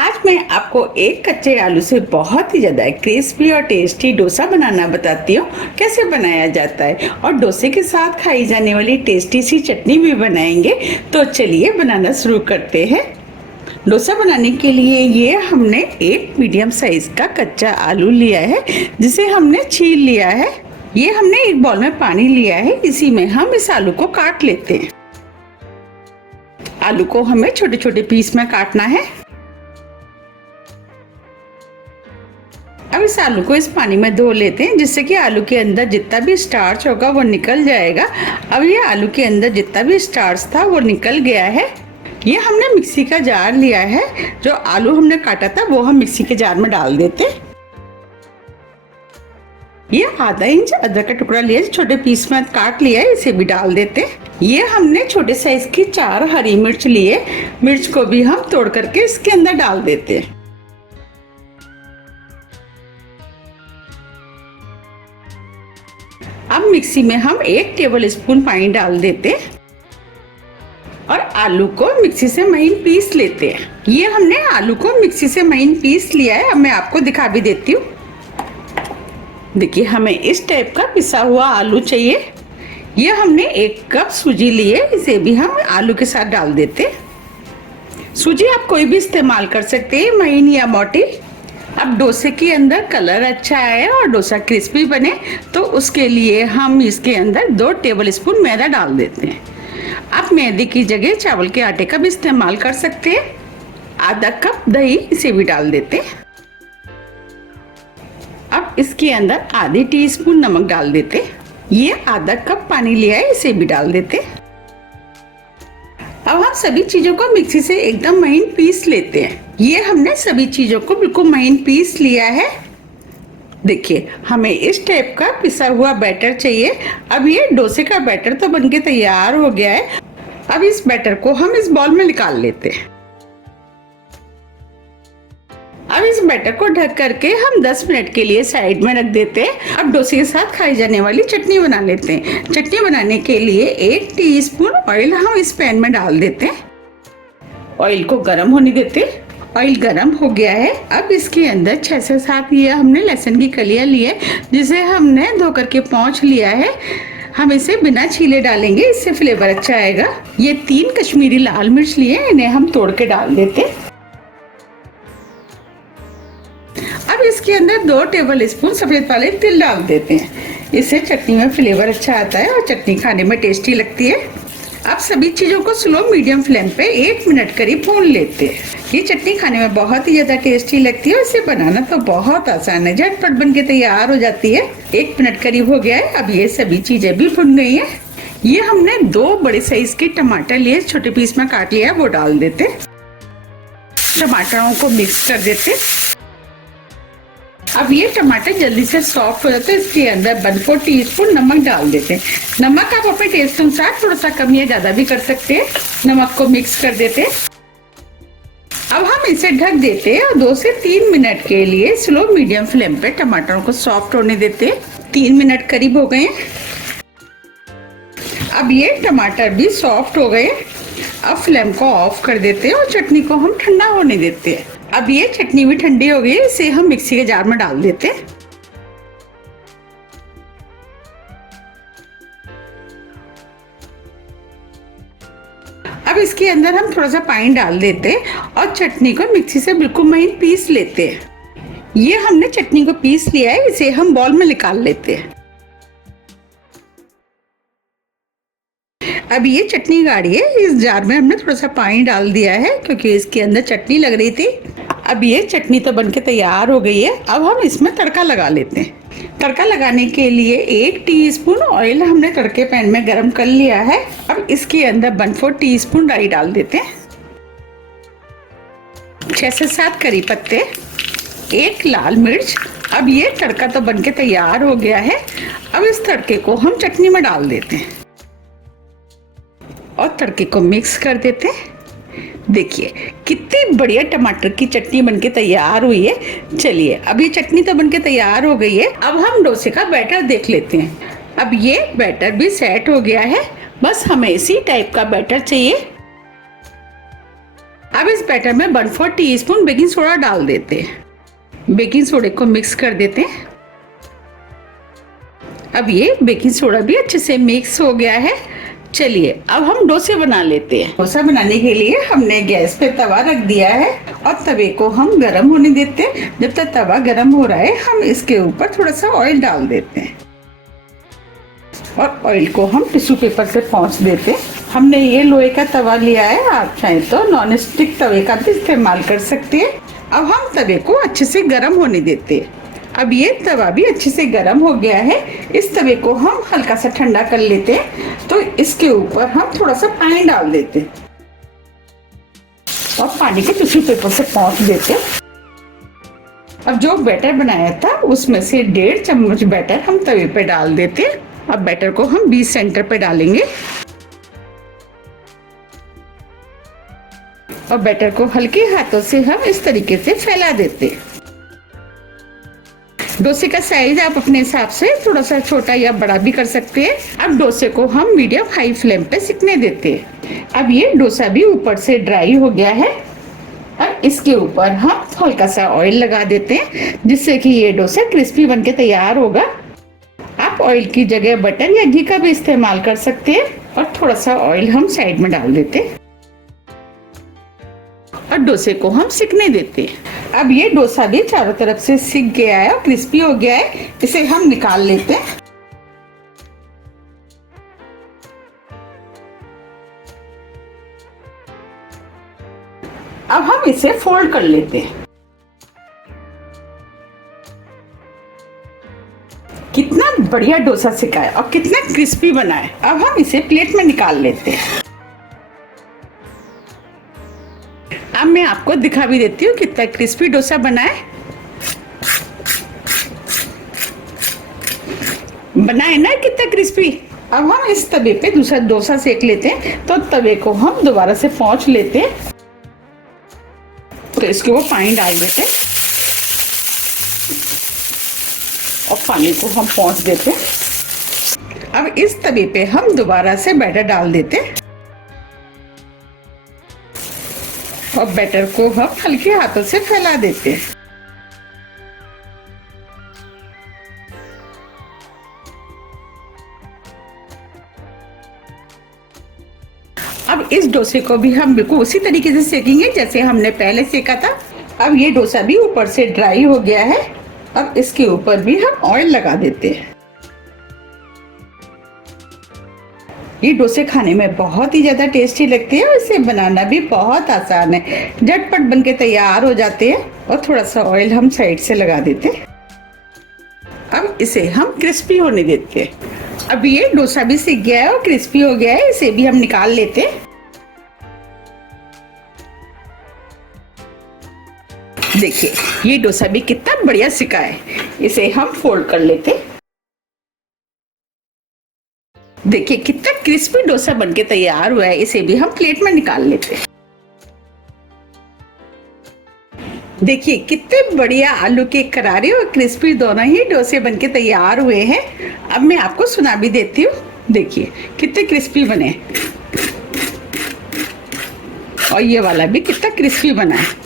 आज मैं आपको एक कच्चे आलू से बहुत ही ज़्यादा क्रिस्पी और टेस्टी डोसा बनाना बताती हूँ कैसे बनाया जाता है, और डोसे के साथ खाई जाने वाली टेस्टी सी चटनी भी बनाएंगे। तो चलिए बनाना शुरू करते हैं। डोसा बनाने के लिए ये हमने एक मीडियम साइज का कच्चा आलू लिया है, जिसे हमने छील लिया है। ये हमने एक बाउल में पानी लिया है, इसी में हम इस आलू को काट लेते हैं। आलू को हमें छोटे छोटे पीस में काटना है। अब इस आलू को इस पानी में धो लेते हैं, जिससे कि आलू के अंदर जितना भी स्टार्च होगा वो निकल जाएगा। अब ये आलू के अंदर जितना भी स्टार्च था वो निकल गया है। ये हमने मिक्सी का जार लिया है, जो आलू हमने काटा था वो हम मिक्सी के जार में डाल देते हैं। ये आधा इंच अदरक का टुकड़ा लिया, छोटे पीस में काट लिया है, इसे भी डाल देते हैं। ये हमने छोटे साइज की 4 हरी मिर्च लिए, मिर्च को भी हम तोड़ करके इसके अंदर डाल देते हैं। अब मिक्सी में हम 1 टेबल स्पून पानी डाल देते हैं और आलू को मिक्सी से महीन पीस लेते हैं। ये हमने आलू को मिक्सी से महीन पीस लिया है। अब मैं आपको दिखा भी देती हूँ। देखिए, हमें इस टाइप का पिसा हुआ आलू चाहिए। ये हमने 1 कप सूजी लिए, इसे भी हम आलू के साथ डाल देते हैं। सूजी आप कोई भी इस्तेमाल कर सकते हैं, महीन या मोटी। अब डोसे के अंदर कलर अच्छा आए और डोसा क्रिस्पी बने, तो उसके लिए हम इसके अंदर 2 टेबल स्पून मैदा डाल देते हैं। आप मैदे की जगह चावल के आटे का भी इस्तेमाल कर सकते हैं। आधा कप दही, इसे भी डाल देते हैं। अब इसके अंदर आधी टीस्पून नमक डाल देते हैं। ये आधा कप पानी लिया है, इसे भी डाल देते हैं। अब हम सभी चीजों को मिक्सी से एकदम महीन पीस लेते हैं। ये हमने सभी चीजों को बिल्कुल महीन पीस लिया है। देखिए, हमें इस टाइप का पिसा हुआ बैटर चाहिए। अब ये डोसे का बैटर तो बनके तैयार हो गया है। अब इस बैटर को हम इस बाउल में निकाल लेते हैं। अब इस बैटर को ढक करके हम 10 मिनट के लिए साइड में रख देते हैं। अब डोसे के साथ खाई जाने वाली चटनी बना लेते हैं। चटनी बनाने के लिए 1 टीस्पून ऑयल हम इस पैन में डाल देते हैं। ऑयल को गर्म होने देते हैं। ऑयल गर्म हो गया है। अब इसके अंदर 6 से 7 ये हमने लहसुन की कलियां ली है, जिसे हमने धो करके पोंछ लिया है। हम इसे बिना छीले डालेंगे, इससे फ्लेवर अच्छा आएगा। ये 3 कश्मीरी लाल मिर्च लिए, इन्हें हम तोड़ के डाल देते हैं। अब इसके अंदर 2 टेबल स्पून सफेद वाले तिल डाल देते हैं। इससे चटनी में फ्लेवर अच्छा आता है और चटनी खाने में टेस्टी लगती है। अब सभी चीजों को स्लो मीडियम फ्लेम पे 1 मिनट करीब भून लेते हैं। ये चटनी खाने में बहुत ही ज्यादा टेस्टी लगती है। इसे बनाना तो बहुत आसान है, झटपट बन के तैयार हो जाती है। 1 मिनट करीब हो गया है। अब ये सभी चीजें भी भुन गई है। ये हमने 2 बड़े साइज के टमाटर लिए, छोटे पीस में काट लिया है, वो डाल देते। टमाटरों को मिक्स कर देते। अब ये टमाटर जल्दी से सॉफ्ट हो जाते हैं। इसके अंदर 1/4 टीस्पून नमक डाल देते हैं। नमक आप अपने टेस्ट अनुसार थोड़ा सा कम या ज्यादा भी कर सकते हैं। नमक को मिक्स कर देते हैं। अब हम इसे ढक देते हैं और 2 से 3 मिनट के लिए स्लो मीडियम फ्लेम पे टमाटरों को सॉफ्ट होने देते हैं। 3 मिनट करीब हो गए हैं। अब ये टमाटर भी सॉफ्ट हो गए। अब फ्लेम को ऑफ कर देते हैं और चटनी को हम ठंडा होने देते हैं। अब ये चटनी भी ठंडी हो गई है, इसे हम मिक्सी के जार में डाल देते हैं। अब इसके अंदर हम थोड़ा सा पानी डाल देते हैं और चटनी को मिक्सी से बिल्कुल महीन पीस लेते हैं। ये हमने चटनी को पीस लिया है, इसे हम बाउल में निकाल लेते हैं। अब ये चटनी गाढ़ी है। इस जार में हमने थोड़ा सा पानी डाल दिया है, क्योंकि इसके अंदर चटनी लग रही थी। अब ये चटनी तो बनके तैयार हो गई है। अब हम इसमें तड़का लगा लेते हैं। तड़का लगाने के लिए 1 टीस्पून ऑयल हमने तड़के पैन में गरम कर लिया है। अब इसके अंदर 1/4 टीस्पून राई डाल देते हैं। 6 से 7 करी पत्ते, 1 लाल मिर्च। अब ये तड़का तो बनके तैयार हो गया है। अब इस तड़के को हम चटनी में डाल देते हैं और तड़के को मिक्स कर देते हैं। देखिए, कितनी बढ़िया टमाटर की चटनी बनके तैयार हुई है। चलिए, अब ये चटनी तो बनके तैयार हो गई है। अब हम डोसे का बैटर देख लेते हैं। अब ये बैटर भी सेट हो गया है। बस हमें इसी टाइप का बैटर चाहिए। अब इस बैटर में 1/4 टीस्पून बेकिंग सोडा डाल देते हैं। बेकिंग सोडे को मिक्स कर देते हैं। अब ये बेकिंग सोडा भी अच्छे से मिक्स हो गया है। चलिए अब हम डोसे बना लेते हैं। डोसा बनाने के लिए हमने गैस पे तवा रख दिया है और तवे को हम गरम होने देते हैं। जब तक तवा गरम हो रहा है हम इसके ऊपर थोड़ा सा ऑयल डाल देते हैं और ऑयल को हम टिश्यू पेपर से पोंछ देते हैं। हमने ये लोहे का तवा लिया है, आप चाहें तो नॉन स्टिक तवे का भी इस्तेमाल कर सकते हैं। अब हम तवे को अच्छे से गरम होने देते हैं। अब ये तवा भी अच्छे से गरम हो गया है। इस तवे को हम हल्का सा ठंडा कर लेते हैं। तो इसके ऊपर हम थोड़ा सा पानी डाल देते हैं और पानी को टिश्यू पेपर से पोंछ देते हैं। अब जो बैटर बनाया था उसमें से 1.5 चम्मच बैटर हम तवे पे डाल देते हैं। अब बैटर को हम बीच सेंटर पे डालेंगे और बैटर को हल्के हाथों से हम इस तरीके से फैला देते हैं। डोसे का साइज आप अपने हिसाब से थोड़ा सा छोटा या बड़ा भी कर सकते हैं। अब डोसे को हम मीडियम हाई फ्लेम पे सिकने देते हैं। अब ये डोसा भी ऊपर से ड्राई हो गया है। अब इसके ऊपर हम हल्का सा ऑयल लगा देते हैं जिससे कि ये डोसा क्रिस्पी बनके तैयार होगा। आप ऑयल की जगह बटर या घी का भी इस्तेमाल कर सकते हैं और थोड़ा सा ऑयल हम साइड में डाल देते हैं और डोसे को हम सिकने देते हैं। अब ये डोसा भी चारों तरफ से सिक गया है और क्रिस्पी हो गया है। इसे हम निकाल लेते हैं। अब हम इसे फोल्ड कर लेते हैं। कितना बढ़िया डोसा सिका है और कितना क्रिस्पी बना है। अब हम इसे प्लेट में निकाल लेते हैं। अब मैं आपको दिखा भी देती हूँ कितना क्रिस्पी डोसा बना है। बना है ना कितना क्रिस्पी। अब हम इस तवे पे दूसरा डोसा सेक लेते हैं। तो तवे को हम दोबारा से पोंछ लेते हैं। तो इसके वो पानी डाल देते हैं और पानी को हम पोंछ देते हैं। अब इस तवे पे हम दोबारा से बैटर डाल देते हैं और बैटर को हम हल्के हाथों से फैला देते हैं। अब इस डोसे को भी हम बिल्कुल उसी तरीके से सेकेंगे जैसे हमने पहले सेका था। अब ये डोसा भी ऊपर से ड्राई हो गया है। अब इसके ऊपर भी हम ऑयल लगा देते हैं। ये डोसे खाने में बहुत ही ज़्यादा टेस्टी लगते हैं और इसे बनाना भी बहुत आसान है। झटपट बनके तैयार हो जाते हैं और थोड़ा सा ऑयल हम साइड से लगा देते हैं। अब इसे हम क्रिस्पी होने देते हैं। अब ये डोसा भी सिक गया है और क्रिस्पी हो गया है। इसे भी हम निकाल लेते हैं। देखिए ये डोसा भी कितना बढ़िया सिका है। इसे हम फोल्ड कर लेते हैं। देखिए कितना क्रिस्पी डोसा बनके तैयार हुआ है। इसे भी हम प्लेट में निकाल लेते हैं। देखिए कितने बढ़िया आलू के करारे और क्रिस्पी दोनों ही डोसे बनके तैयार हुए हैं। अब मैं आपको सुना भी देती हूँ। देखिए कितने क्रिस्पी बने और ये वाला भी कितना क्रिस्पी बना है।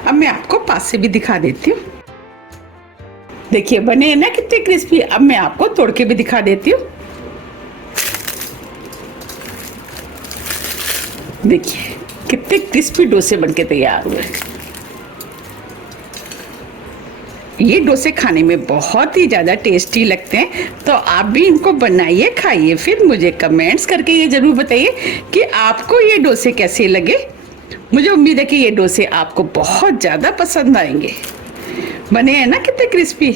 अब मैं आपको पास से भी दिखा देती हूँ। देखिए बने हैं ना कितने क्रिस्पी। अब मैं आपको तोड़ के भी दिखा देती हूँ। देखिए कितने क्रिस्पी डोसे बनके तैयार हुए। ये डोसे खाने में बहुत ही ज़्यादा टेस्टी लगते हैं। तो आप भी इनको बनाइए, खाइए, फिर मुझे कमेंट्स करके ये ज़रूर बताइए कि आपको ये डोसे कैसे लगे। मुझे उम्मीद है कि ये डोसे आपको बहुत ज़्यादा पसंद आएंगे। बने हैं ना कितने क्रिस्पी।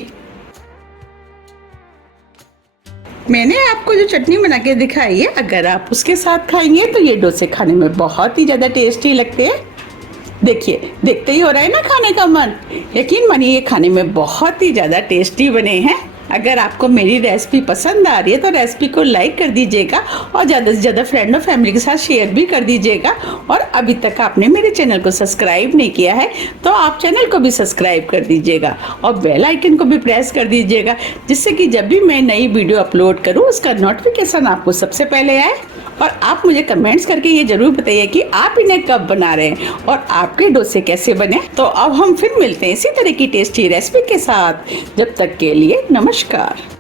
मैंने आपको जो चटनी बना के दिखाई है, अगर आप उसके साथ खाएंगे तो ये डोसे खाने में बहुत ही ज़्यादा टेस्टी लगते हैं। देखिए देखते ही हो रहा है ना खाने का मन। यकीन मानिए ये खाने में बहुत ही ज़्यादा टेस्टी बने हैं। अगर आपको मेरी रेसिपी पसंद आ रही है तो रेसिपी को लाइक कर दीजिएगा और ज़्यादा से ज़्यादा फ्रेंड और फैमिली के साथ शेयर भी कर दीजिएगा। और अभी तक आपने मेरे चैनल को सब्सक्राइब नहीं किया है तो आप चैनल को भी सब्सक्राइब कर दीजिएगा और बेल आइकन को भी प्रेस कर दीजिएगा, जिससे कि जब भी मैं नई वीडियो अपलोड करूँ उसका नोटिफिकेशन आपको सबसे पहले आए और आप मुझे कमेंट्स करके ये जरूर बताइए कि आप इन्हें कब बना रहे हैं और आपके डोसे कैसे बने। तो अब हम फिर मिलते हैं इसी तरह की टेस्टी रेसिपी के साथ। जब तक के लिए नमस्कार।